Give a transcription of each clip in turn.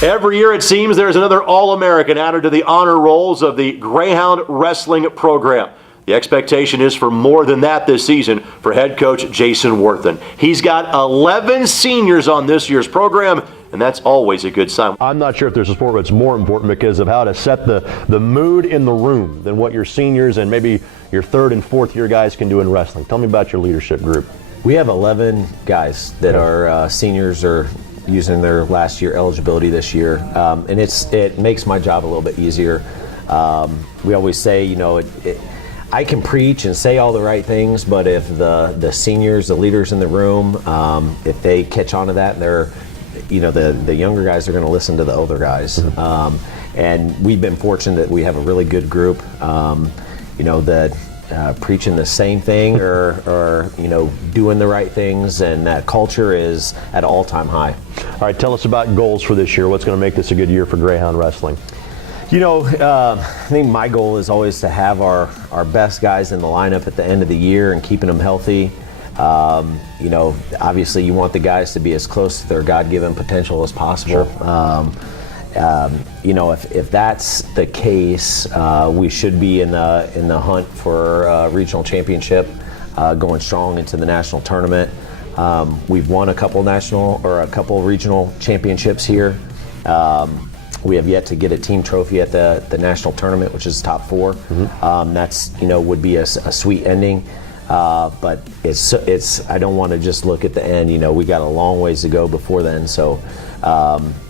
Every year, it seems, there's another All-American added to the honor rolls of the Greyhound Wrestling program. The expectation is for more than that this season for head coach Jason Worthen. He's got 11 seniors on this year's program, and that's always a good sign. I'm not sure if there's a sport that's more important because of how to set the mood in the room than what your seniors and maybe your third and fourth year guys can do in wrestling. Tell me about your leadership group. We have 11 guys that are seniors or using their last year eligibility this year, and it makes my job a little bit easier. We always say, you know, I can preach and say all the right things, but if the seniors, the leaders in the room, if they catch on to that, and they're, you know, the younger guys are going to listen to the older guys. And we've been fortunate that we have a really good group, you know, that preaching the same thing or you know, doing the right things, and that culture is at an all-time high. All right, tell us about goals for this year. What's going to make this a good year for Greyhound Wrestling? You know, I think my goal is always to have our best guys in the lineup at the end of the year and keeping them healthy. You know, obviously you want the guys to be as close to their God-given potential as possible. Sure. You know, if that's the case, we should be in the hunt for a regional championship, going strong into the national tournament. We've won a couple regional championships here. We have yet to get a team trophy at the national tournament, which is top 4. That's, you know, would be a sweet ending. But I don't want to just look at the end. You know, we got a long ways to go before then. So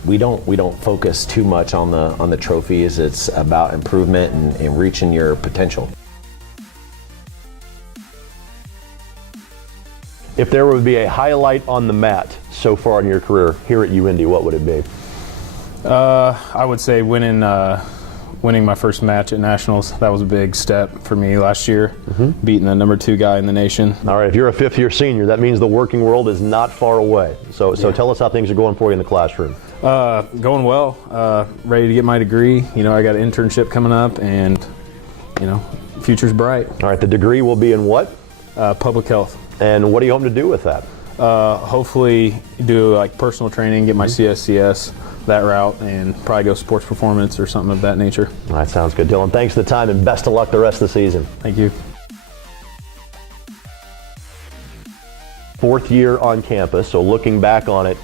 we don't focus too much on the trophies. It's about improvement and reaching your potential. If there would be a highlight on the mat so far in your career here at UIndy, what would it be? I would say winning my first match at Nationals. That was a big step for me last year, beating the number 2 guy in the nation. All right, if you're a 5th-year senior, that means the working world is not far away. So tell us how things are going for you in the classroom. Going well. Ready to get my degree. You know, I got an internship coming up, and you know, future's bright. All right, the degree will be in what? Public health. And what are you hoping to do with that? Hopefully do like personal training, get my CSCS, that route, and probably go sports performance or something of that nature. All right, sounds good, Dylan. Thanks for the time, and best of luck the rest of the season. Thank you. 4th year on campus, so looking back on it,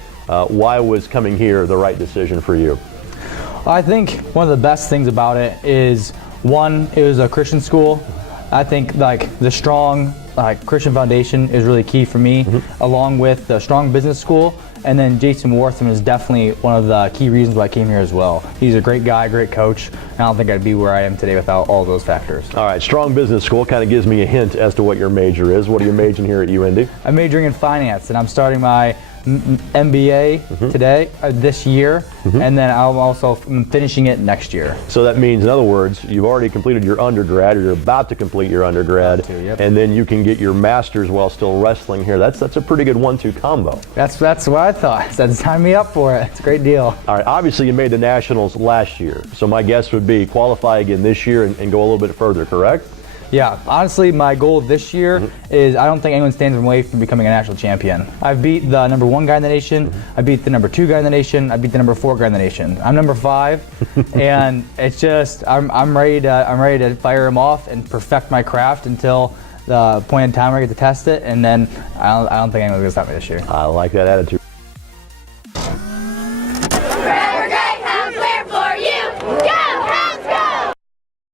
why was coming here the right decision for you? I think one of the best things about it is, one, it was a Christian school. I think like the strong Christian foundation is really key for me, along with the strong business school. And then Jason Worthen is definitely one of the key reasons why I came here as well. He's a great guy, great coach, and I don't think I'd be where I am today without all those factors. All right, strong business school kind of gives me a hint as to what your major is. What are you majoring here at UIndy? I'm majoring in finance, and I'm starting my MBA today, this year, and then I'm also finishing it next year. So that means, in other words, you've already completed your undergrad, or you're about to complete your undergrad, and then you can get your master's while still wrestling here. That's a pretty good 1-2 combo. That's what I thought. So sign me up for it. It's a great deal. All right, obviously you made the Nationals last year, so my guess would be qualify again this year and go a little bit further, correct? Yeah, honestly, my goal this year is I don't think anyone stands in the way from becoming a national champion. I beat the number 1 guy in the nation. I beat the number 2 guy in the nation. I beat the number 4 guy in the nation. I'm number 5, and it's just I'm ready to fire him off and perfect my craft until the point in time where I get to test it, and then I don't think anyone's gonna stop me this year. I like that attitude.